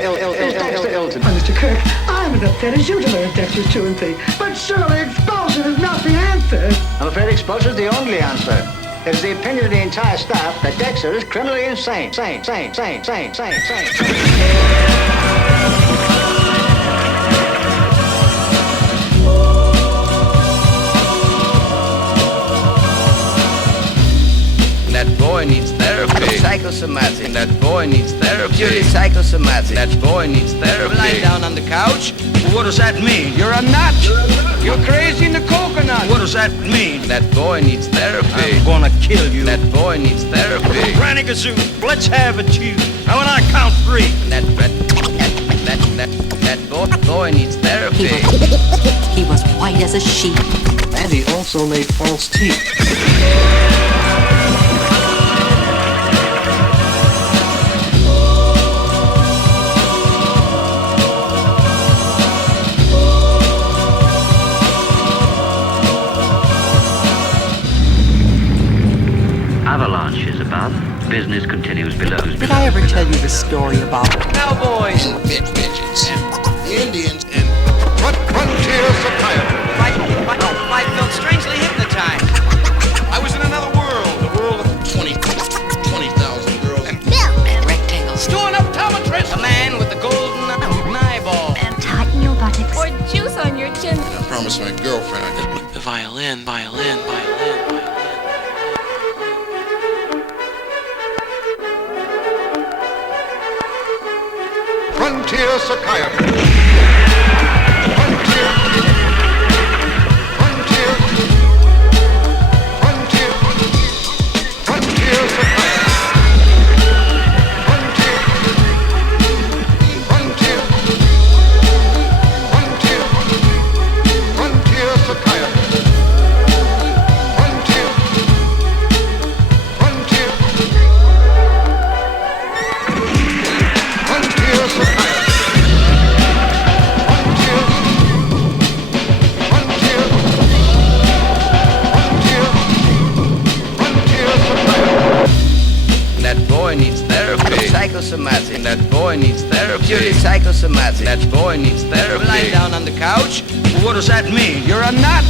Dexter Elton. Mr. Kirk, I'm as upset as you to learn Dexter's 2 and 3. But surely expulsion is not the answer. I'm afraid expulsion is the only answer. It is the opinion of the entire staff that Dexter is criminally insane. Sane. That boy needs therapy. Psychosomatic. That boy needs therapy. Purely psychosomatic. That boy needs therapy. Lying down on the couch. What does that mean? You're a nut. You're crazy in the coconut. What does that mean? That boy needs therapy. I'm gonna kill you. That boy needs therapy. Granny Gazoo, let's have it, you. Now when I count 3. That boy needs therapy. He was white as a sheet. And he also made false teeth. Avalanche is above. Business continues below. Did I ever tell you the story about Cowboys. Midgets. The Indians and frontier psychiatry. I felt strangely hypnotized. I was in another world. The world of 20,000 girls. And rectangles? Doing optometrist. A man with a golden eyeball. And tighten your buttocks. Or juice on your chin. I promised my girlfriend I did. The violin. Frontier psychiatry. That boy needs therapy. Psychosomatic. That boy needs therapy. Purely psychosomatic. That boy needs therapy. Lying down on the couch. What does that mean? You're a nut.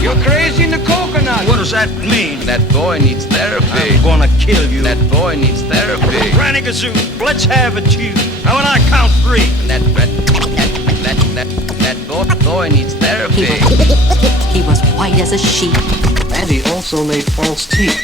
You're crazy in the coconut. What does that mean? That boy needs therapy. I'm gonna kill you. That boy needs therapy. Granny Gazoo, let's have it, you. Now when I count 3. That boy needs therapy. He was white as a sheet. And he also made false teeth.